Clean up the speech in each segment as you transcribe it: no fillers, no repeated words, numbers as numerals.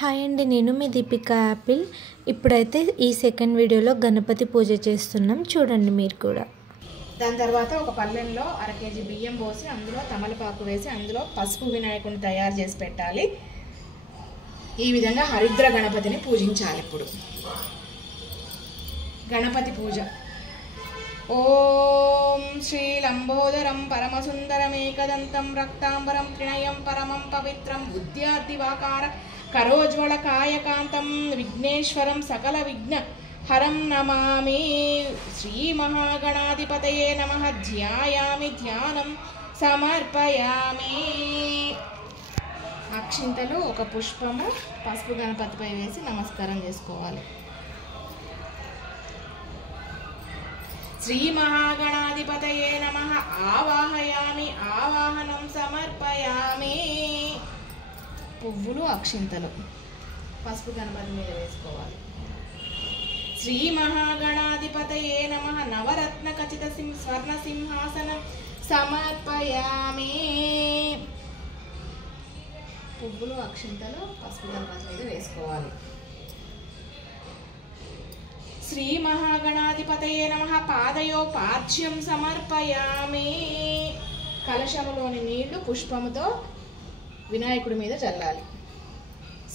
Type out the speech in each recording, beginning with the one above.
Hi అండి, నేను మీ Deepika Apple. ఇప్పుడైతే ఈ సెకండ్ వీడియోలో గణపతి పూజ చేస్తున్నాం, చూడండి మీరు కూడా. దాని తర్వాత ఒక పళ్ళెంలో 1/2 కేజీ బియ్యం పోసి అందులో తమలపాకు వేసి అందులో పసుపు వినాయకుడిని తయారు చేసి పెట్టాలి. ఈ విధంగా హరిద్ర గణపతిని పూజించాలి. ఇప్పుడు గణపతి పూజ. ఓం శ్రీ లంబోదరం పరమసుందరమేకదంతం రక్తాంబరం త్రినయం పరమం పవిత్రం బుద్ధ్యాదివాకార కరోజ్వల కాయకాంతం విఘ్నేశ్వరం సకల విఘ్న హరం నమామి. శ్రీ మహాగణాధిపతయే నమః. ధ్యాయామి ధ్యానం సమర్పయామి. అక్షింతలు ఒక పుష్పము పసుపు గణపతిపై వేసి నమస్కారం చేసుకోవాలి. శ్రీ మహాగణాధిపతయే నమః. ఆవాహయామి ఆవాహనం సమర్పయామి. పువ్వులు అక్షింతలు పసుపు గణపతి మీద వేసుకోవాలి. శ్రీ మహాగణాధిపతయే నమః. నవరత్న ఖచిత స్వర్ణ సింహాసనం సమర్పయామి. పువ్వులు అక్షింతలు పసుపు గణపతి మీద వేసుకోవాలి. శ్రీ మహాగణాధిపతయే నమః. పాదయో పార్శ్యం సమర్పయామి. కలశములోని నీళ్లు పుష్పముతో వినాయకుడి మీద చల్లాలి.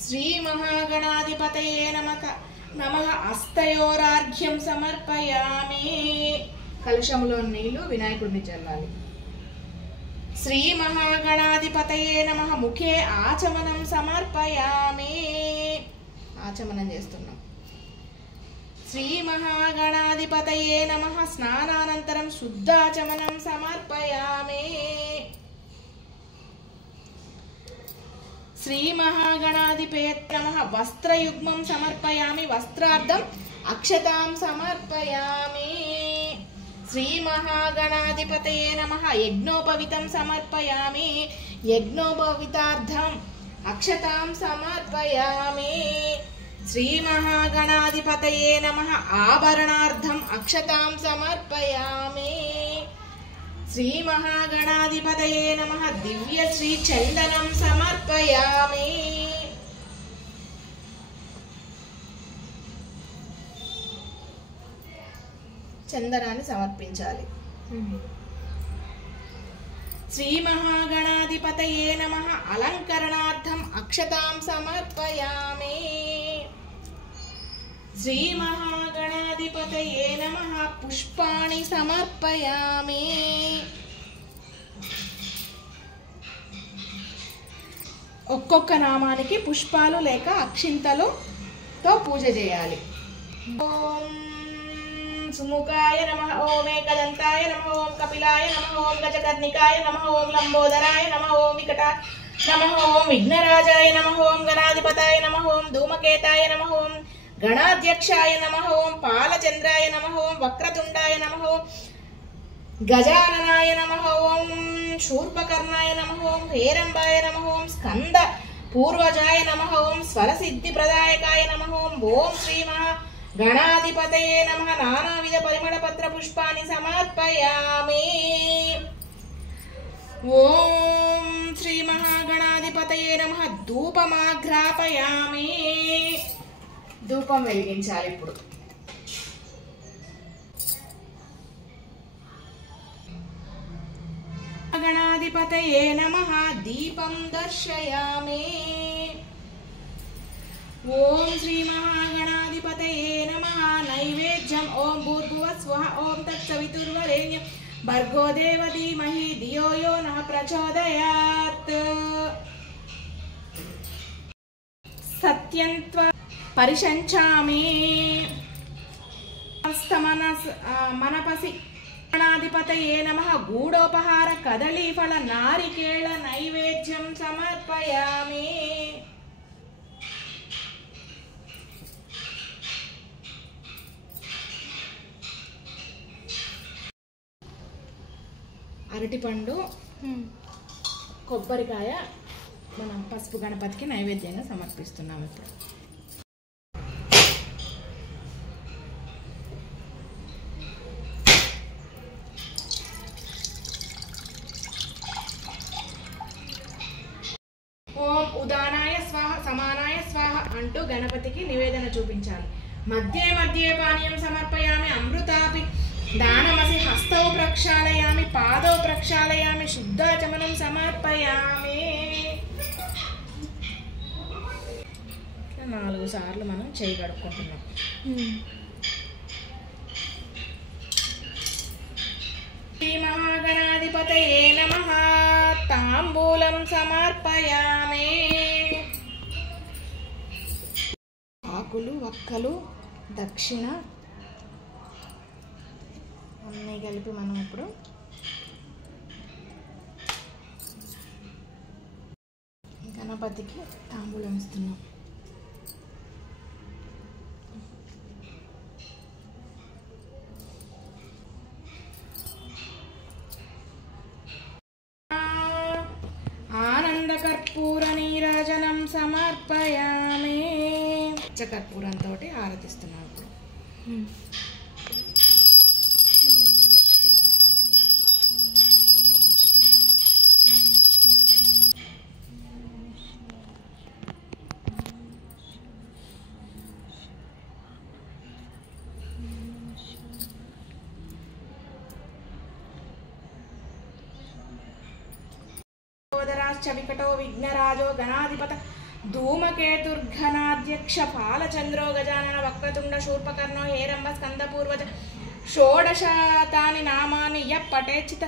శ్రీ మహాగణాధిపతయే నమః. హస్తయోరార్ఘ్యం సమర్పయామి. కలశములోని నీళ్లు వినాయకుడిని చల్లాలి. శ్రీ మహాగణాధిపతయే నమః. ముఖే ఆచమనం సమర్పయామి. ఆచమనం చేస్తున్నాం. శ్రీ మహాగణాధిపతయే నమః. స్నానానంతరం శుద్ధాచమనం సమర్పయామి. శ్రీ మహాగణాధిపతయే నమః. వస్త్రయుగ్మం సమర్పయామి. వస్త్రార్థం అక్షతాం సమర్పయామి. శ్రీ మహాగణాధిపతయే నమః. యజ్ఞోపవితం సమర్పయామి. యజ్ఞోపవితార్థం అక్షతాం సమర్పయామి. శ్రీ మహాగణాధిపతయే నమః. ఆభరణార్థం అక్షతాం సమర్పయామి. శ్రీ మహాగణాధిపతయే నమః. దివ్య శ్రీ చందనం సమర్పయామి. చందనాన్ని సమర్పించాలి. శ్రీ మహాగణాధిపతయే నమః. అలంకరణార్థం అక్షతాం సమర్పయామి. శ్రీ మహాగణాధిపతయే నమః. పుష్పాణి సమర్పయామి. ఒక్కొక్క నామానికి పుష్పాలు లేక అక్షింతలతో పూజ చేయాలి. ఓం సుముఖాయ నమః. ఓం ఏకదంతాయ నమః. ఓం కపిలాయ నమః. ఓం గజకర్ణికాయ నమః. ఓం లంబోదరాయ నమః. ఓం వికటాయ నమః. ఓం విఘ్నరాజాయ నమః. ఓం గణాధిపతాయ నమః. ఓం ధూమకేతాయ నమః. ఓం గణాధ్యక్షాయ నమః. ఓం పాలచంద్రాయ నమః. ఓం వక్రతుండాయ నమః. ఓం గజాననాయ నమః. ఓం శూర్పకర్ణాయ నమః. ఓం హేరంబాయ నమః. ఓం స్కంద పూర్వజాయ నమః. ఓం స్వరసిద్ధి ప్రదాయకాయ నమః. ఓం శ్రీ గణాధిపతయే నమః. నానావిధ పరిమళ పత్ర పుష్పాన్ని సమర్పయామి. ఓం శ్రీ మహాగణాధిపతయే నమః. ధూపమాఘ్రాపయామి. ధూపం వెలిగించాలి. ఇప్పుడు గణాధిపతయే నమః. దీపం దర్శయామి. ఓం శ్రీ మహాగణాధిపతయే నమః. నైవేద్యం ఓం భూర్భువస్వః. ఓం తత్సవితుర్వరేణ్యం భర్గో దేవ ధీమహి ధియో యో నః ప్రచోదయాత్. సత్యంత్వ పరిశంచామి. మనపసి గణాధిపతయే నమః. గూఢోపహార కదళీఫల నారికేళ నైవేద్యం సమర్పయామి. అరటిపండు కొబ్బరికాయ మనం పసుపు గణపతికి నైవేద్యంగా సమర్పిస్తున్నాం. ఇప్పుడు ఓం ఉదానాయ స్వాహ, సమానాయ స్వాహ, అంటూ గణపతికి నివేదన చూపించాలి. మధ్యే మధ్యే పానీయం సమర్పయామి అమృతాపి దానమసి హస్తౌ ప్రక్షాళయామి పాదౌ ప్రక్షాళయామి శుద్ధాచమనం సమర్పయామి. 4 సార్లు మనం చేయి కడుక్కుంటున్నాం. శ్రీ మహాగణాధిపతయే నమః. తాంబూలం సమర్పయామి. ఆకులు వక్కలు దక్షిణ అన్నీ కలిపి మనం ఇప్పుడు గణపతికి తాంబూలం ఇస్తున్నాం. ఆనందకర్పూర నీరాజనం సమర్పయామి. కర్పూరంతో ఆరతిస్తున్నాం ఇప్పుడు. వికటో విఘ్నరాజో గణాధిపత ధూమకేతుర్ఘనాధ్యక్ష పాలచంద్రో గజానన వక్రతుండ శూర్పకర్ణో హేరంబ స్కందపూర్వజ షోడశాతాని నామాని యః పఠేచ్చిత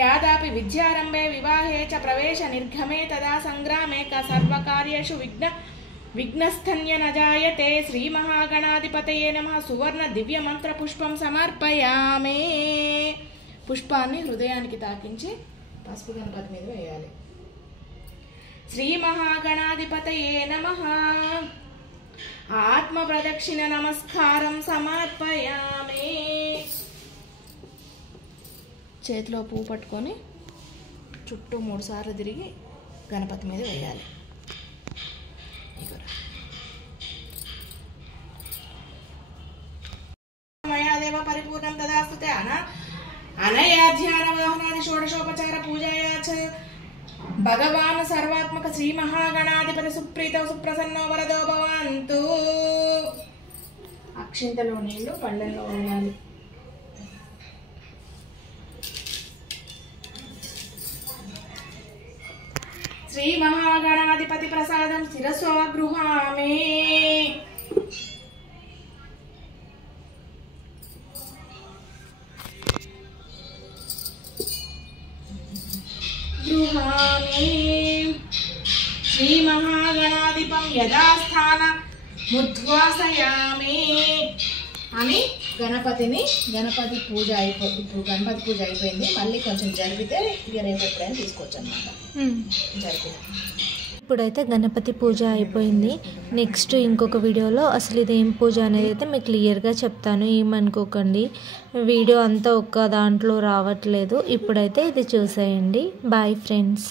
యాదాపి విద్యారంభే వివాహే చ ప్రవేశ నిర్గమే తదా సంగ్రామే క సర్వకార్యేషు విఘ్నస్థన్య నజాయతే. శ్రీ మహాగణాధిపతయే నమః. సువర్ణ దివ్య మంత్ర పుష్పం సమర్పయామి. పుష్పాన్ని హృదయానికి తాకించి పసుపు గణపతి మీద వేయాలి. శ్రీ మహాగణాధిపతయే నమః. ఆత్మ ప్రదక్షిణ నమస్కారం సమర్పయామి. చేతిలో పువ్వు పట్టుకొని చుట్టూ 3 సార్లు తిరిగి గణపతి మీద వేయాలి. మయాదేవ పరిపూర్ణం తదాస్తుతే అనయా ధ్యాన వాహనాది షోడశోపచార పూజాయా చ భగవాన్ సర్వాత్మక శ్రీ మహాగణాధిపతి సుప్రీతో సుప్రసన్నో వరదో భవంతు. అక్షింతలో నీళ్లు పళ్ళల్లో వేయాలి. శ్రీ మహాగణాధిపతి ప్రసాదం శిరసో గృహామి. శ్రీ మహాగణాధిపం యథాస్థాన ముద్వాసయామి అని గణపతి పూజ అయిపోయింది. మళ్ళీ కొంచెం జరిపితే ఇక రేపు ఎప్పుడైనా తీసుకోవచ్చు అన్నమాట. ఇప్పుడైతే గణపతి పూజ అయిపోయింది. నెక్స్ట్ ఇంకొక వీడియోలో అసలు ఇదేం పూజ అనేది అయితే మీకు క్లియర్గా చెప్తాను, ఏమనుకోకండి. వీడియో అంతా ఒక్క దాంట్లో రావట్లేదు. ఇప్పుడైతే ఇది చూసేయండి. Bye friends.